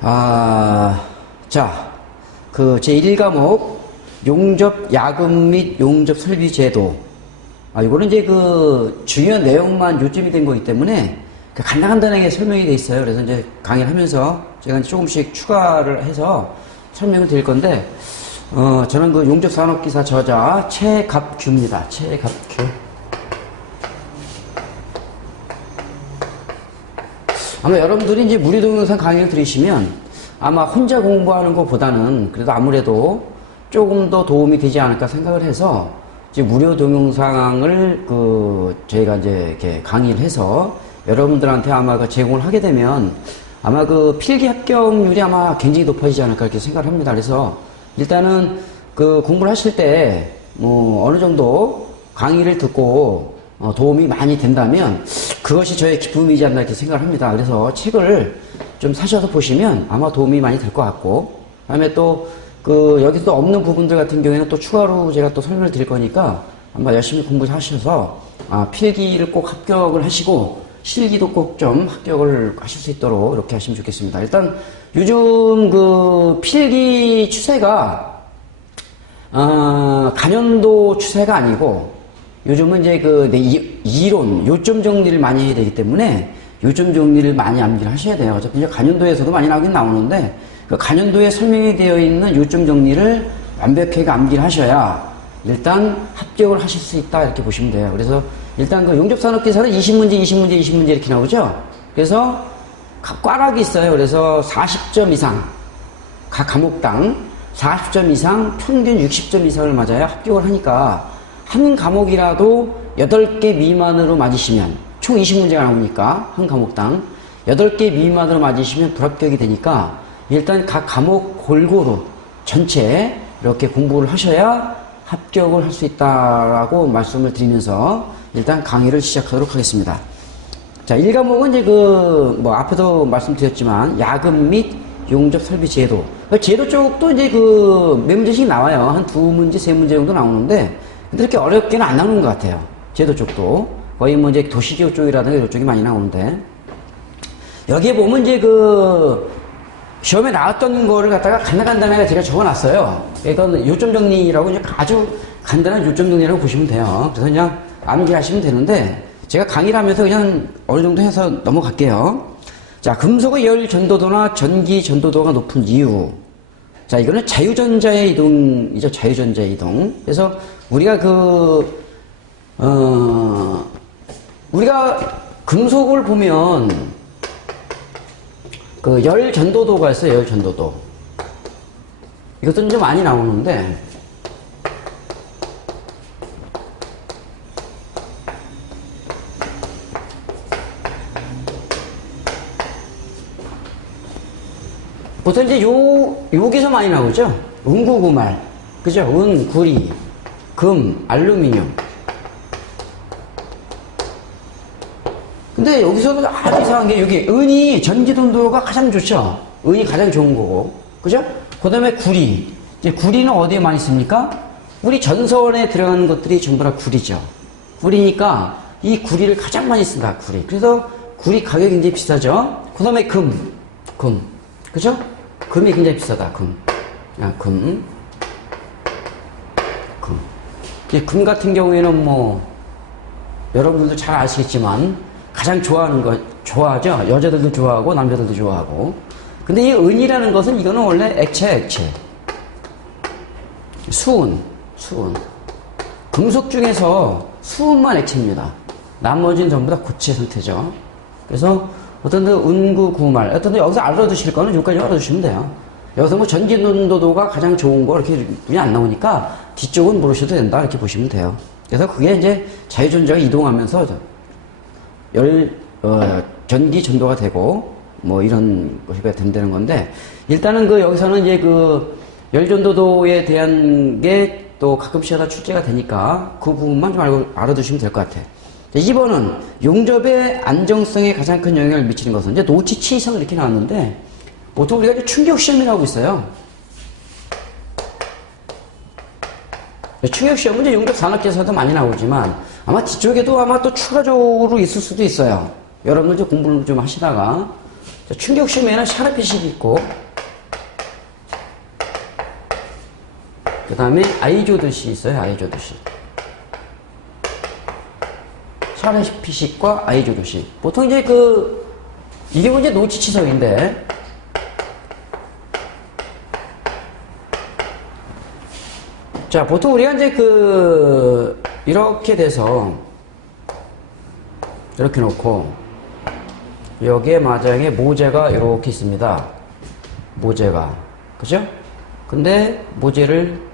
자, 그 제1과목 용접 야금 및 용접 설비 제도. 이거는 이제 그 중요한 내용만 요점이 된 거기 때문에 간단하게 설명이 돼 있어요. 그래서 이제 강의를 하면서 제가 이제 조금씩 추가를 해서 설명을 드릴 건데, 저는 그 용접산업기사 저자 최갑규입니다. 최갑규. 아마 여러분들이 이제 무료동영상 강의를 들으시면 아마 혼자 공부하는 것보다는 그래도 아무래도 조금 더 도움이 되지 않을까 생각을 해서 이제 무료 동영상을 저희가 이제 이렇게 강의를 해서 여러분들한테 아마 제공을 하게 되면 아마 그 필기 합격률이 아마 굉장히 높아지지 않을까 이렇게 생각을 합니다. 그래서 일단은 그 공부를 하실 때 뭐 어느 정도 강의를 듣고 도움이 많이 된다면 그것이 저의 기쁨이지 않나 이렇게 생각을 합니다. 그래서 책을 좀 사셔서 보시면 아마 도움이 많이 될 것 같고, 그다음에 또 여기 또 없는 부분들 같은 경우에는 또 추가로 제가 또 설명을 드릴 거니까 아마 열심히 공부하셔서 필기를 꼭 합격을 하시고 실기도 꼭 좀 합격을 하실 수 있도록 이렇게 하시면 좋겠습니다. 일단 요즘 그 필기 추세가 간연도 추세가 아니고 요즘은 이제 이론, 요점 정리를 많이 해야 되기 때문에 요점 정리를 많이 암기를 하셔야 돼요. 어차피 이제 간연도에서도 많이 나오긴 나오는데 그 간연도에 설명이 되어 있는 요점 정리를 완벽하게 암기를 하셔야 일단 합격을 하실 수 있다 이렇게 보시면 돼요. 그래서 일단 그 용접산업기사는 20문제, 20문제, 20문제 이렇게 나오죠. 그래서 각 과락이 있어요. 그래서 40점 이상, 각 과목당 40점 이상, 평균 60점 이상을 맞아야 합격을 하니까 한 과목이라도 8개 미만으로 맞으시면 총 20문제가 나오니까 한 과목당 8개 미만으로 맞으시면 불합격이 되니까 일단 각 과목 골고루 전체 이렇게 공부를 하셔야 합격을 할 수 있다라고 말씀을 드리면서 일단 강의를 시작하도록 하겠습니다. 자, 1과목은 이제 앞에도 말씀드렸지만 야금 및 용접 설비 제도. 제도 쪽도 이제 몇 문제씩 나와요. 한 2문제, 3문제 정도 나오는데 근데 이렇게 어렵게는 안 나오는 것 같아요. 제도 쪽도. 거의 뭐 이제 도시기호 쪽이라든가 이런 쪽이 많이 나오는데 여기에 보면 이제 시험에 나왔던 거를 갖다가 간단하게 제가 적어놨어요. 이건 요점 정리라고 이제 아주 간단한 요점 정리라고 보시면 돼요. 그래서 그냥 암기하시면 되는데 제가 강의를 하면서 그냥 어느 정도 해서 넘어갈게요. 자, 금속의 열 전도도나 전기 전도도가 높은 이유. 자, 이거는 자유전자의 이동이죠. 자유전자의 이동. 그래서 우리가 우리가 금속을 보면 열 전도도가 있어요. 열 전도도. 이것도 좀 많이 나오는데 보통 이제 여기서 많이 나오죠. 은구구말, 그죠? 은, 구리, 금, 알루미늄. 근데 여기서도 아주 이상한 게 여기 은이 전기전도가 가장 좋죠. 은이 가장 좋은 거고, 그죠? 그 다음에 구리. 이제 구리는 어디에 많이 씁니까? 우리 전선에 들어가는 것들이 전부 다 구리죠. 구리니까 이 구리를 가장 많이 쓴다. 구리. 그래서 구리 가격이 굉장히 비싸죠. 그 다음에 금. 그죠? 금이 굉장히 비싸다. 금. 이 금 같은 경우에는 여러분들도 잘 아시겠지만 가장 좋아하는 거 좋아하죠. 여자들도 좋아하고 남자들도 좋아하고. 근데 이 은이라는 것은 이거는 원래 액체. 수은. 금속 중에서 수은만 액체입니다. 나머지는 전부 다 고체 상태죠. 그래서 어떤 은구구말, 여기서 알아두실 거는 여기까지 알아두시면 돼요. 여기서 전기전도도가 가장 좋은 거 이렇게 눈이 안 나오니까 뒤쪽은 모르셔도 된다 이렇게 보시면 돼요. 그래서 그게 이제 자유전자가 이동하면서 전기 전도가 되고 이런 것이 된다는 건데 일단은 여기서는 이제 열전도도에 대한 게 또 가끔씩 하다 출제가 되니까 그 부분만 좀 알아두시면 될 것 같아요. 2번은 용접의 안정성에 가장 큰 영향을 미치는 것은 이제 노치치 이상 이렇게 나왔는데 보통 우리가 이제 충격시험이라고 있어요. 충격시험은 이제 용접산업계에서도 많이 나오지만 아마 뒤쪽에도 아마 또 추가적으로 있을 수도 있어요. 여러분들 이제 공부를 좀 하시다가 충격시험에는 샤르핏이 있고, 그 다음에 아이조드시 있어요. 아이조드시. 샤르핏과 아이조드시. 보통 이제 이게 이제 노치치성인데, 자, 보통 우리가 이제 이렇게 돼서, 이렇게 놓고, 여기에 마장에 모재가 이렇게 있습니다. 모재가. 그죠? 근데, 모재를,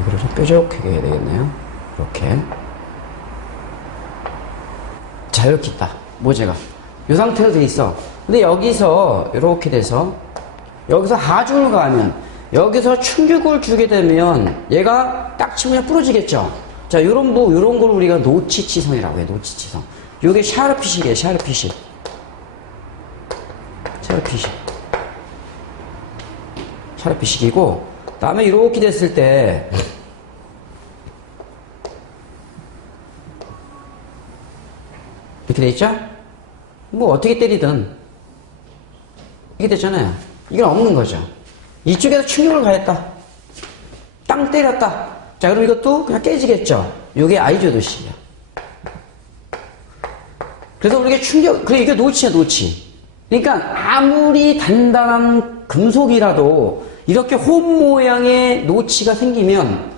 여기를 좀 뾰족하게 해야 되겠네요. 이렇게. 자, 이렇게 있다. 모재가. 이 상태로 돼 있어. 근데 여기서, 이렇게 돼서, 여기서 하중을 가하면, 여기서 충격을 주게 되면, 얘가 딱 치면 그냥 부러지겠죠? 자, 요런 걸 우리가 노치치성이라고 해요. 노치치성. 요게 샤르핏이에요. 샤르핏이. 샤르핏이고, 다음에 이렇게 됐을 때, 이렇게 돼 있죠? 뭐 어떻게 때리든 이게 됐잖아요. 이건 없는 거죠. 이쪽에서 충격을 가했다. 땅 때렸다. 자, 그럼 이것도 그냥 깨지겠죠. 요게 아이조드시예요. 그래서 우리가 그래, 이게 노치야, 노치. 그러니까 아무리 단단한 금속이라도 이렇게 홈 모양의 노치가 생기면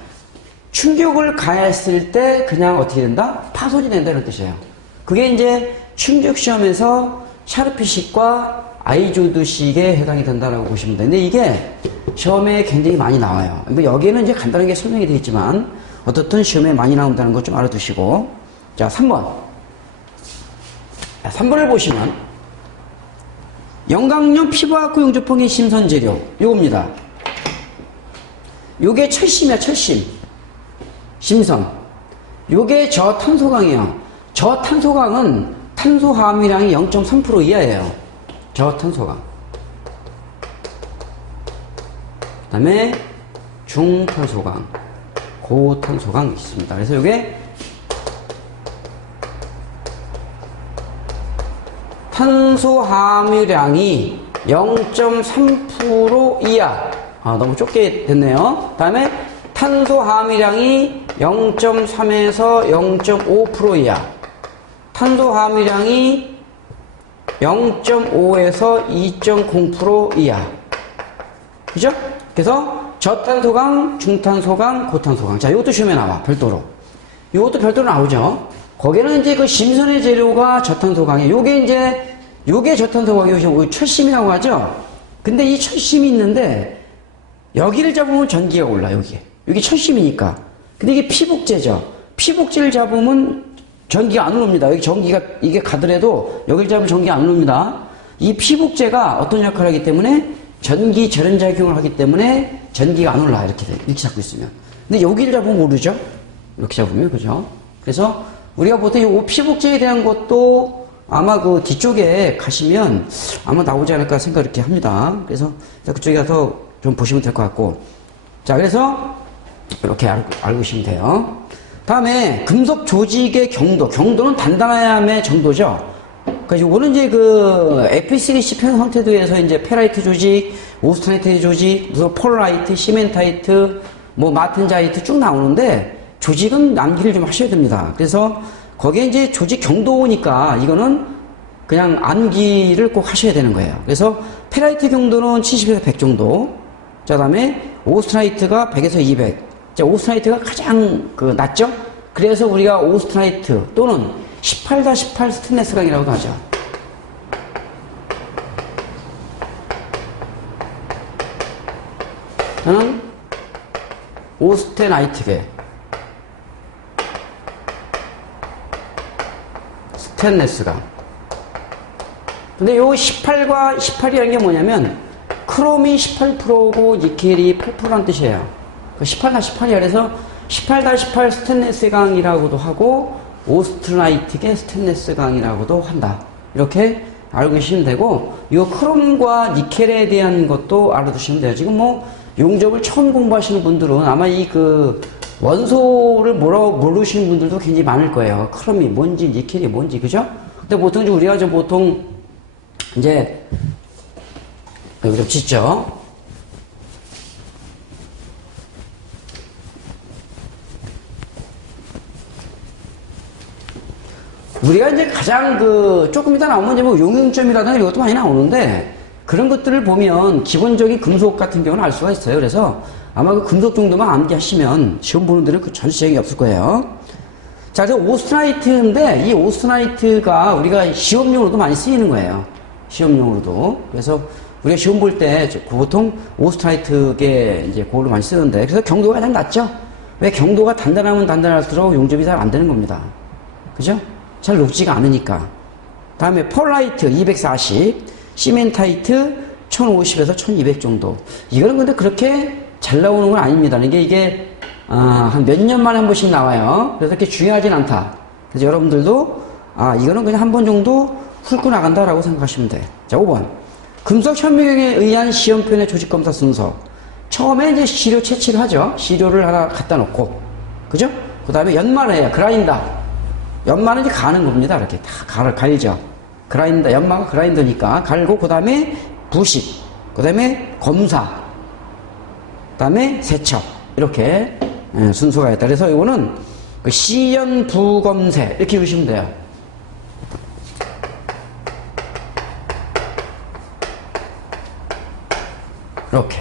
충격을 가했을 때 그냥 어떻게 된다? 파손이 된다는 뜻이에요. 그게 이제 충격시험에서 샤르핏식과 아이조드식에 해당이 된다라고 보시면 되는데, 이게 시험에 굉장히 많이 나와요. 근데 여기에는 이제 간단하게 설명이 되어 있지만, 어떻든 시험에 많이 나온다는 것 좀 알아두시고. 자, 3번. 3번을 보시면, 영광용 피부학구 용접봉의 심선재료. 요겁니다. 요게 철심이야, 철심. 심선. 요게 저탄소강이에요. 저탄소강은 탄소 함유량이 0.3% 이하예요. 저탄소강. 그 다음에 중탄소강, 고탄소강 있습니다. 그래서 이게 탄소 함유량이 0.3% 이하. 너무 좁게 됐네요. 그 다음에 탄소 함유량이 0.3에서 0.5% 이하. 탄소 함유량이 0.5에서 2.0% 이하. 그죠? 그래서 저탄소강, 중탄소강, 고탄소강. 자, 이것도 시험에 나와. 별도로. 이것도 별도로 나오죠. 거기는 이제 그 심선의 재료가 저탄소강이에요. 요게 저탄소강이고, 철심이라고 하죠? 근데 이 철심이 있는데, 여기를 잡으면 전기가 올라, 여기에. 여기 철심이니까. 근데 이게 피복제죠. 피복제를 잡으면 전기가 안 오릅니다. 여기 전기가, 이게 가더라도 여기를 잡으면 전기가 안 오릅니다. 이 피복제가 어떤 역할을 하기 때문에 전기 절연작용을 하기 때문에 전기가 안 올라. 이렇게 잡고 있으면. 근데 여기를 잡으면 오르죠? 이렇게 잡으면, 그죠? 그래서 우리가 보통 이 피복제에 대한 것도 아마 그 뒤쪽에 가시면 아마 나오지 않을까 생각 이렇게 합니다. 그래서 그쪽에 가서 좀 보시면 될 것 같고. 자, 그래서 이렇게 알고 계시면 돼요. 다음에 금속 조직의 경도. 경도는 단단함의 정도죠. 그러니까 이거는 이제 FECDC 편 형태도에서 이제 페라이트 조직, 오스타나이트 조직, 무슨 폴라이트, 시멘타이트, 마텐자이트 쭉 나오는데, 조직은 암기를 좀 하셔야 됩니다. 그래서 거기에 이제 조직 경도니까 이거는 그냥 암기를 꼭 하셔야 되는 거예요. 그래서 페라이트 경도는 70에서 100 정도. 자, 다음에 오스타나이트가 100에서 200. 자, 오스타나이트가 가장 낮죠? 그래서 우리가 오스타나이트 또는 18-18 스테인레스강이라고도 하죠. 저는 오스테나이트계. 스테인레스강. 근데 요 18과 18이라는 게 뭐냐면, 크롬이 18%고 니켈이 8%라는 뜻이에요. 18-18이야. 그래서 18-18 스테인레스 강이라고도 하고 오스트라이트계 스테인레스 강이라고도 한다. 이렇게 알고 계시면 되고, 이 크롬과 니켈에 대한 것도 알아두시면 돼요. 지금 뭐 용접을 처음 공부하시는 분들은 아마 이 원소를 모르시는 분들도 굉장히 많을 거예요. 크롬이 뭔지 니켈이 뭔지, 그죠? 근데 보통 우리가 좀 보통 이제 여기 좀 짓죠. 우리가 이제 가장 조금 이따 나오면 이제 뭐 용융점이라든가 이것도 많이 나오는데, 그런 것들을 보면 기본적인 금속 같은 경우는 알 수가 있어요. 그래서 아마 그 금속 정도만 암기하시면 시험 보는 데는 그 전혀 지장이 없을 거예요. 자, 그래서 오스트라이트인데, 이 오스트라이트가 우리가 시험용으로도 많이 쓰이는 거예요. 시험용으로도. 그래서 우리가 시험 볼 때 보통 오스트라이트게 이제 그걸로 많이 쓰는데, 그래서 경도가 가장 낮죠? 왜? 경도가 단단하면 단단할수록 용접이 잘 안 되는 겁니다. 그죠? 잘 녹지가 않으니까. 다음에 폴라이트 240, 시멘타이트 1050에서 1200 정도. 이거는 근데 그렇게 잘 나오는 건 아닙니다. 이게 한 몇 년 만에 한 번씩 나와요. 그래서 그렇게 중요하진 않다. 그래서 여러분들도 이거는 그냥 한 번 정도 훑고 나간다라고 생각하시면 돼. 자, 5번. 금속 현미경에 의한 시험편의 조직검사 순서. 처음에 이제 시료 채취를 하죠. 시료를 하나 갖다 놓고. 그죠? 그 다음에 연마를 해요. 그라인더. 연마는 이제 가는 겁니다. 이렇게 다 갈죠. 그라인더, 연마가 그라인더니까 갈고, 그 다음에 부식, 그 다음에 검사, 그 다음에 세척. 이렇게 순서가 있다. 그래서 이거는 시연 부검세 이렇게 보시면 돼요. 이렇게.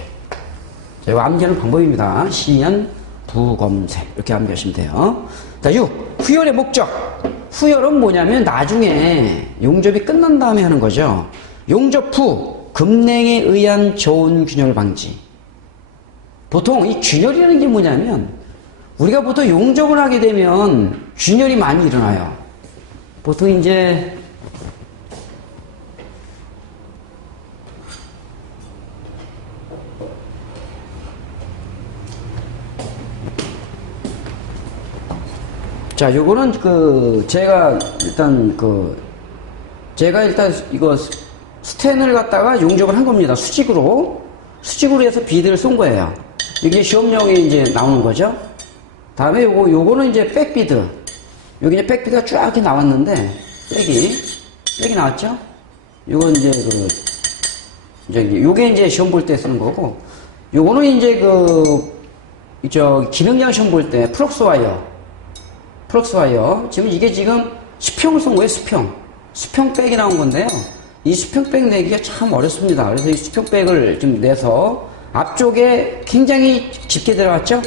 자, 이거 암기하는 방법입니다. 시연 부검세 이렇게 암기하시면 돼요. 자, 6. 후열의 목적. 후열은 뭐냐면 나중에 용접이 끝난 다음에 하는 거죠. 용접 후 급냉에 의한 저온 균열 방지. 보통 이 균열이라는 게 뭐냐면, 우리가 보통 용접을 하게 되면 균열이 많이 일어나요. 보통 이제 자, 요거는 제가 일단 이거 스텐을 갖다가 용접을 한 겁니다. 수직으로 해서 비드를 쏜 거예요. 이게 시험용에 이제 나오는 거죠. 다음에 요거는 이제 백비드. 여기 이제 백비드가 쫙 이렇게 나왔는데, 백이 나왔죠? 요건 이제 요게 이제 시험 볼 때 쓰는 거고, 요거는 이제 기능장 시험 볼 때 플럭스 와이어. 지금 수평을 쏜 거예요, 수평백이 나온 건데요. 이 수평백 내기가 참 어렵습니다. 그래서 이 수평백을 좀 내서 앞쪽에 굉장히 짙게 들어갔죠?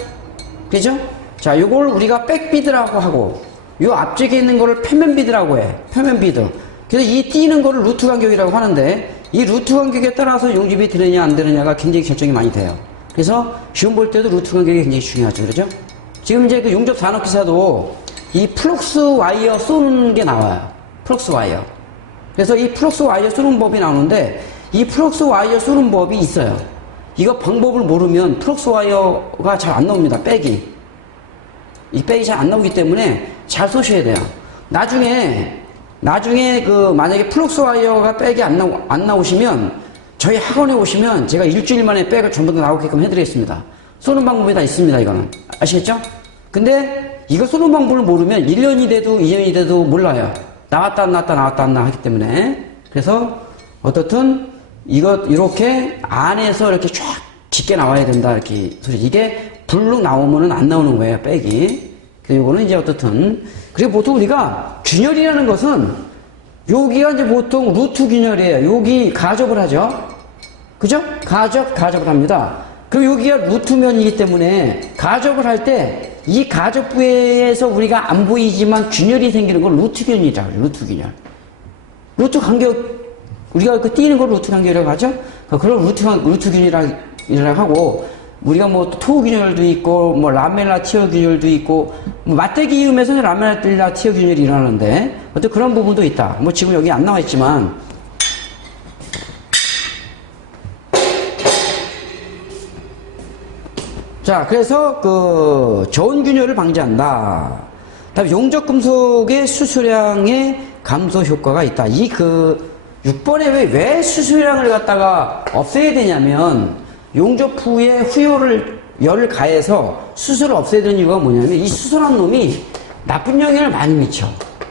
그죠? 자, 요걸 우리가 백비드라고 하고, 요 앞쪽에 있는 거를 표면비드라고 해. 표면비드. 그래서 이 띄는 거를 루트 간격이라고 하는데, 이 루트 간격에 따라서 용접이 되느냐 안 되느냐가 굉장히 결정이 많이 돼요. 그래서 시험 볼 때도 루트 간격이 굉장히 중요하죠. 그죠? 지금 이제 용접 산업기사도 이 플럭스 와이어 쏘는 게 나와요. 플럭스 와이어. 그래서 이 플럭스 와이어 쏘는 법이 나오는데, 이 플럭스 와이어 쏘는 법이 있어요. 이거 방법을 모르면 플럭스 와이어가 잘 안 나옵니다. 이 백이 잘 안 나오기 때문에 잘 쏘셔야 돼요. 나중에 만약에 플럭스 와이어가 백이 안 나오시면 저희 학원에 오시면 제가 일주일 만에 백을 전부 다 나오게끔 해드리겠습니다. 쏘는 방법이 다 있습니다. 이거는 아시겠죠? 근데 이거 쏘는 방법을 모르면 1년이 돼도 2년이 돼도 몰라요. 나왔다 안 나왔다 하기 때문에. 그래서 어떻든 이렇게 안에서 이렇게 쫙 짙게 나와야 된다, 이렇게 소리. 이게 불룩 나오면은 안 나오는 거예요, 백이. 그래서 이거는 이제 어떻든. 그리고 보통 우리가 균열이라는 것은, 여기가 이제 보통 루트 균열이에요. 여기 가접을 하죠. 그죠? 가접을 합니다. 그럼 여기가 루트면이기 때문에 가접을 할 때 이 가접부에서 우리가 안 보이지만 균열이 생기는 걸 루트균이라고 해요. 루트 간격, 우리가 띄는 걸 루트 간격이라고 하죠? 그걸 루트균이라고 하고, 우리가 뭐 토우균열도 있고, 뭐 라멜라 티어 균열도 있고, 뭐 맞대기 이음에서는 라멜라 티어 균열이 일어나는데, 어떤 그런 부분도 있다. 뭐 지금 여기 안 나와 있지만, 자, 그래서 저온 균열을 방지한다. 다음에 용접 금속의 수소량의 감소 효과가 있다. 6번에 왜 수소량을 갖다가 없애야 되냐면, 용접 후에 열을 가해서 수소를 없애야 되는 이유가 뭐냐면, 이 수소란 놈이 나쁜 영향을 많이 미쳐.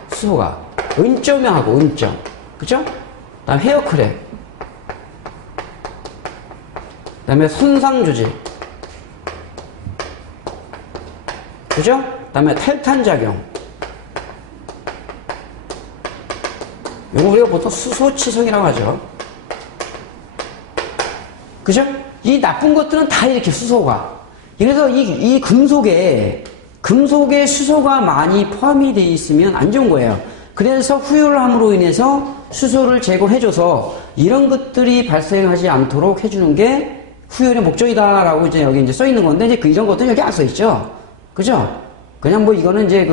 수소가. 은점하고 은점. 그죠? 그 다음 헤어크랙. 그 다음에 손상조직. 그죠? 그 다음에 탈탄작용. 이거 우리가 보통 수소치성이라고 하죠. 그죠? 이 나쁜 것들은 다 이렇게 수소가. 그래서 이 금속에 수소가 많이 포함이 되어 있으면 안 좋은 거예요. 그래서 후열함으로 인해서 수소를 제거해줘서 이런 것들이 발생하지 않도록 해주는 게 후열의 목적이다라고 이제 여기 이제 써 있는 건데, 이제 이런 것들은 여기 안 써 있죠. 그죠? 그냥 뭐 이거는 이제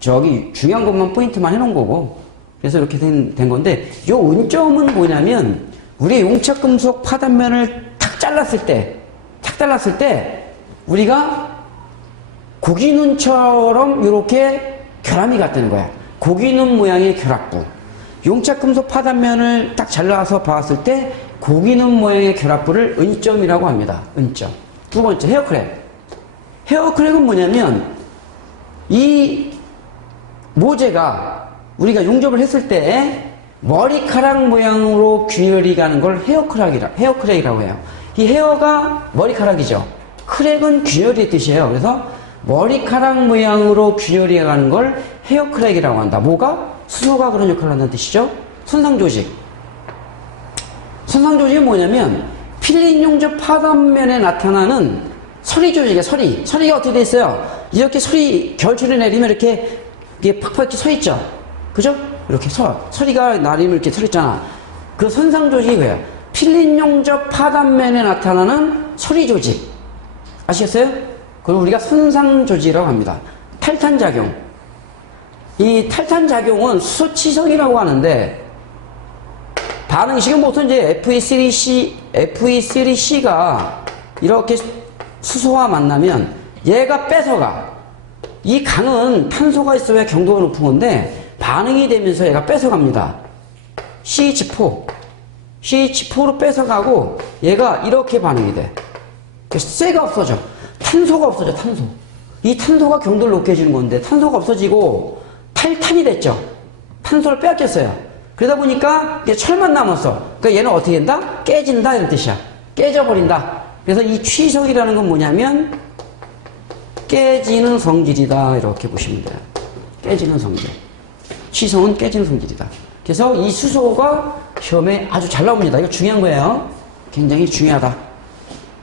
저기 중요한 것만 포인트만 해놓은 거고. 그래서 이렇게 된 건데, 요 은점은 뭐냐면, 우리의 용착금속 파단면을 탁 잘랐을 때, 우리가 고기눈처럼 이렇게 결함이 갔다는 거야. 고기눈 모양의 결합부. 용착금속 파단면을 딱 잘라서 봤을 때, 고기눈 모양의 결합부를 은점이라고 합니다. 은점. 두 번째, 헤어크랙. 헤어크랙은 뭐냐면, 이 모재가 우리가 용접을 했을 때 머리카락 모양으로 균열이 가는 걸 헤어크랙이라고 해요. 이 헤어가 머리카락이죠. 크랙은 균열의 뜻이에요. 그래서 머리카락 모양으로 균열이 가는 걸 헤어크랙이라고 한다. 뭐가? 수소가 그런 역할을 한다는 뜻이죠. 손상조직. 손상조직이 뭐냐면, 필린 용접 파단면에 나타나는 서리 조직이에요. 서리가 어떻게 돼 있어요? 이렇게 결출을 내리면 이렇게 팍팍 이렇게 서 있죠. 그죠? 이렇게 서리가 나리면 이렇게 서 있잖아. 그 손상 조직이 뭐예요? 필린 용접 파단면에 나타나는 서리 조직. 아시겠어요? 그걸 우리가 손상 조직이라고 합니다. 탈탄작용. 이 탈탄작용은 수소치성이라고 하는데, 반응식은 보통 이제 Fe3C가 이렇게 수소와 만나면 얘가 뺏어가. 이 강은 탄소가 있어야 경도가 높은 건데, 반응이 되면서 얘가 뺏어갑니다. CH4로 뺏어가고 얘가 이렇게 반응이 돼. 그래서 쇠가 없어져. 탄소가 없어져. 이 탄소가 경도를 높게 해주는 건데, 탄소가 없어지고 탈탄이 됐죠. 탄소를 빼앗겼어요. 그러다 보니까 이제 철만 남았어. 그러니까 얘는 어떻게 된다? 깨진다 이런 뜻이야. 깨져버린다. 그래서 이 취성이라는 건 뭐냐면 깨지는 성질이다, 이렇게 보시면 돼요. 깨지는 성질. 취성은 깨지는 성질이다. 그래서 이 수소가 시험에 아주 잘 나옵니다. 이거 중요한 거예요. 굉장히 중요하다.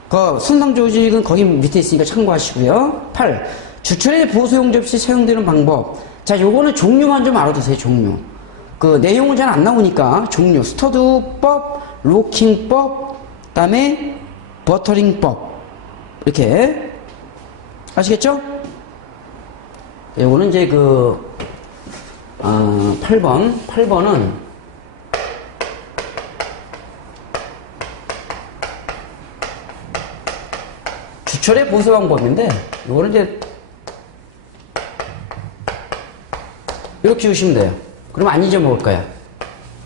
그 손상조직은 거기 밑에 있으니까 참고하시고요. 8. 주철의 보수용접 시 사용되는 방법. 자, 요거는 종류만 좀 알아두세요. 종류. 그 내용은 잘 안 나오니까 종류. 스터드법, 로킹법, 그다음에 버터링법. 이렇게 아시겠죠? 요거는 이제 8번은 주철의 보수 방법인데, 요거는 이제 이렇게 지우시면 돼요. 그럼 안 잊어먹을 거야.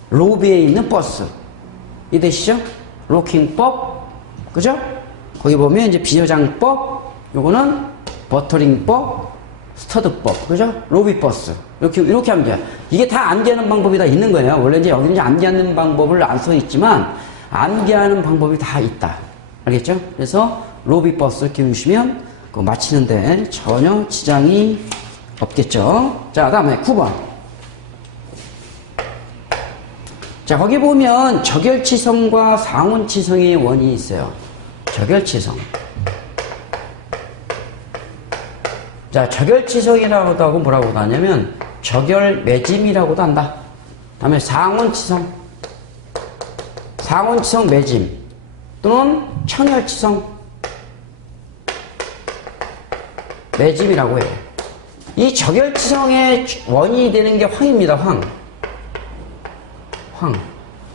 로비에 있는 버스. 이해되시죠? 로킹법. 그죠? 거기 보면 이제 비저장법, 요거는 버터링법, 스터드법. 그죠? 로비버스. 이렇게 하면 돼요. 이게 다 암기하는 방법이 다 있는 거예요. 원래 이제 여기는 이제 암기하는 방법을 안 써 있지만, 암기하는 방법이 다 있다. 알겠죠? 그래서 로비버스 이렇게 보시면, 그거 맞히는데 전혀 지장이 없겠죠? 자, 다음에 9번. 자, 거기 보면 적열치성과 상온치성의 원이 있어요. 적열치성. 자, 적열치성이라고도 하고 뭐라고 하냐면 적열매짐이라고도 한다. 다음에 상온치성 매짐 또는 청열치성 매짐이라고 해요. 이 적열치성의 원인이 되는 게 황입니다. 황.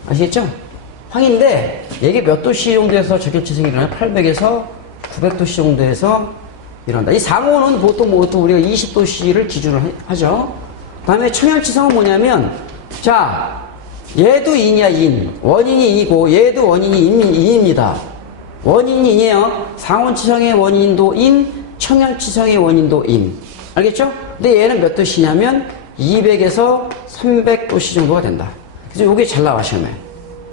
아시겠죠? 황인데 이게 몇 도씨 정도에서 적열치성이 일어나요? 800에서 900도씨 정도에서 일어난다. 이 상온은 보통 우리가 20도씨를 기준으로 하죠. 다음에 청약지성은 뭐냐면, 자, 얘도 인이야, 인. 원인이 인이고, 얘도 원인이 인입니다. 원인이 인이에요. 상온치성의 원인도 인, 청약지성의 원인도 인. 알겠죠? 근데 얘는 몇 도씨냐면, 200에서 300도씨 정도가 된다. 그래서 요게 잘 나와, 시험에.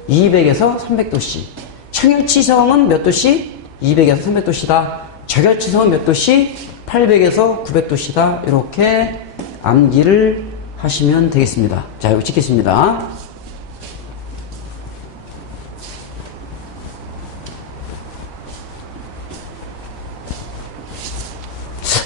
200에서 300도씨. 청약지성은 몇 도씨? 200에서 300도씨다. 적혈지성은 몇 도씨? 800에서 900도씨다. 이렇게 암기를 하시면 되겠습니다. 자, 이거 찍겠습니다.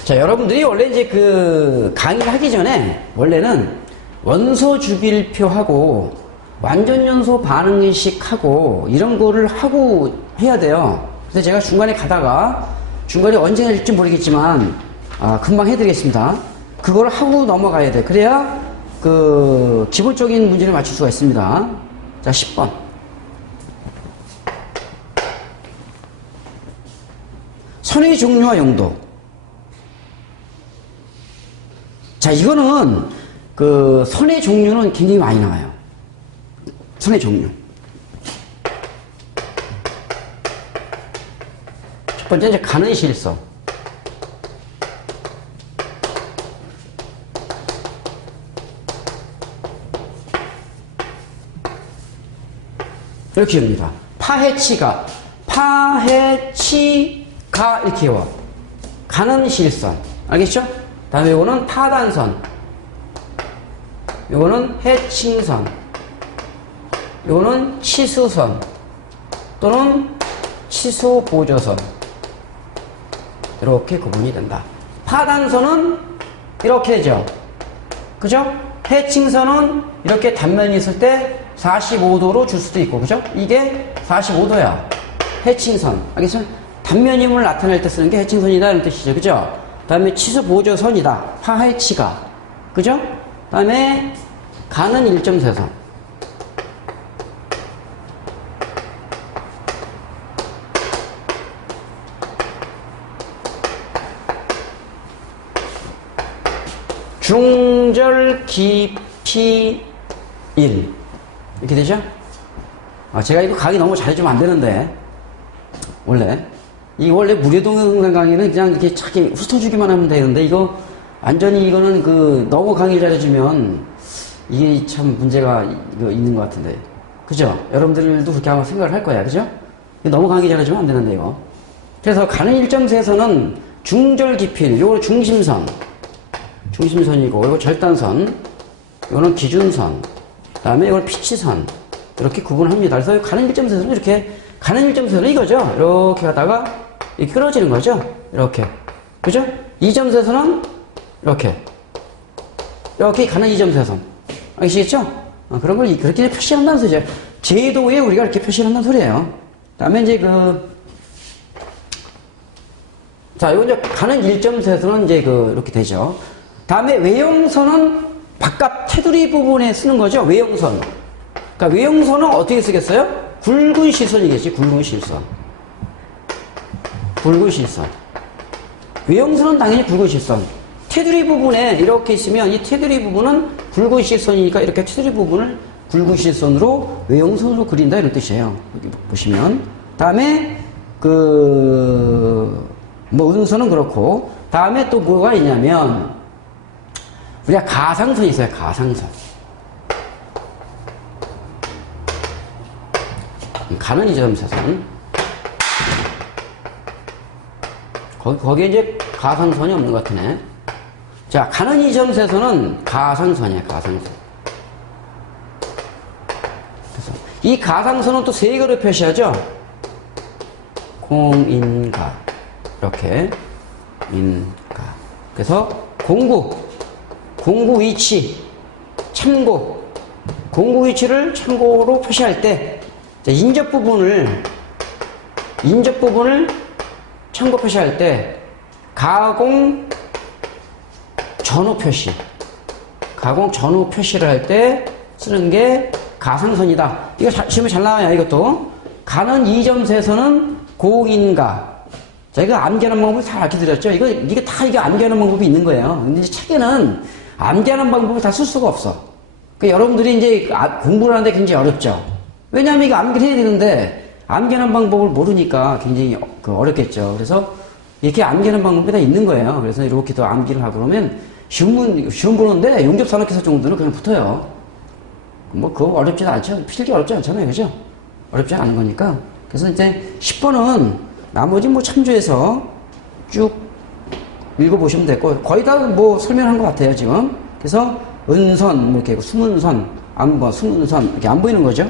자, 여러분들이 원래 이제 그 강의를 하기 전에 원래는 원소 주기율표하고 완전연소 반응식하고 이런 거를 하고 해야 돼요. 그래서 제가 중간에 가다가 중간에 언제 할지 모르겠지만 금방 해드리겠습니다. 그걸 하고 넘어가야 돼. 그래야 그 기본적인 문제를 맞출 수가 있습니다. 자, 10번. 선의 종류와 용도. 자, 이거는 그 선의 종류는 굉장히 많이 나와요. 선의 종류. 첫 번째 이제 가는 실성. 이렇게 됩니다. 파해치가 이렇게 외워. 가는 실선. 알겠죠? 다음에 이거는 파단선. 이거는 해칭선. 이거는 치수선. 또는 치수보조선. 이렇게 구분이 된다. 파단선은 이렇게 되죠. 그죠? 해칭선은 이렇게 단면이 있을 때 45도로 줄 수도 있고, 그죠? 이게 45도야. 해칭선. 알겠죠? 단면임을 나타낼 때 쓰는 게 해칭선이다. 이런 뜻이죠. 그죠? 다음에 치수보조선이다. 파해치가. 그죠? 다음에 가는 1.4선. 중절 깊이 1. 이렇게 되죠? 제가 이거 강의 너무 잘해주면 안 되는데, 원래. 이 원래 무료동영상 강의는 그냥 이렇게 자기 훑어주기만 하면 되는데, 이거, 완전히 이거는 너무 강의 잘해주면, 이게 참 문제가 있는 것 같은데. 그죠? 여러분들도 그렇게 아마 생각을 할 거야. 그죠? 너무 강의 잘해주면 안 되는데, 이거. 그래서 가는 1.4선은 중절 깊이, 요거 중심선. 중심선이고, 이거 절단선. 이거는 기준선. 그 다음에 이걸 피치선. 이렇게 구분합니다. 그래서 가는 1.4선은 이렇게, 가는 1.4선은 이거죠. 이렇게 가다가, 이렇게 끊어지는 거죠. 이렇게. 그죠? 2.4선은 이렇게. 이렇게 가는 2.4선. 아시겠죠? 그런 걸 그렇게 표시한다는 소리죠. 제도에 우리가 이렇게 표시한다는 소리예요. 그 다음에 이제 자, 이거 이제 가는 1.4선은 이제 이렇게 되죠. 다음에 외형선은 바깥 테두리 부분에 쓰는 거죠. 외형선. 그러니까 외형선은 어떻게 쓰겠어요? 굵은 실선이겠지. 굵은 실선. 굵은 실선. 외형선은 당연히 굵은 실선. 테두리 부분에 이렇게 있으면 이 테두리 부분은 굵은 실선이니까 이렇게 테두리 부분을 굵은 실선으로 외형선으로 그린다 이런 뜻이에요. 여기 보시면. 다음에 운선은 그렇고, 다음에 또 뭐가 있냐면 우리가 가상선이 있어요. 가상선. 가는 2.4선. 거기에 이제 가상선이 없는 것 같으네. 자, 가는 2.4선은 가상선이야, 가상선. 그래서 이 가상선은 또 세 개로 표시하죠? 공인가. 이렇게. 인가. 그래서 공구 위치, 참고. 공구 위치를 참고로 표시할 때, 인접 부분을 참고 표시할 때, 가공 전후 표시. 가공 전후 표시를 할 때 쓰는 게 가상선이다. 이거 시험에 잘 나와요, 이것도. 가는 2.4선은 공인가. 자, 이거 암기하는 방법을 잘 알려드렸죠? 이게 다 암기하는 방법이 있는 거예요. 근데 이제 책에는 암기하는 방법을 다 쓸 수가 없어. 그러니까 여러분들이 이제 공부를 하는데 굉장히 어렵죠. 왜냐하면 이거 암기를 해야 되는데 암기하는 방법을 모르니까 굉장히 어렵겠죠. 그래서 이렇게 암기하는 방법이 다 있는 거예요. 그래서 이렇게 더 암기를 하고 그러면 시험 보는데 용접산업기사 정도는 그냥 붙어요. 뭐 그거 어렵지도 않죠. 필기 어렵지 않잖아요. 그죠? 어렵지 않은 거니까. 그래서 이제 10번은 나머지 뭐 참조해서 쭉 읽어보시면 되고 거의 다 뭐 설명한 것 같아요 지금. 그래서 은선 뭐 이렇게 숨은선, 암번, 숨은선 이렇게 안 보이는 거죠.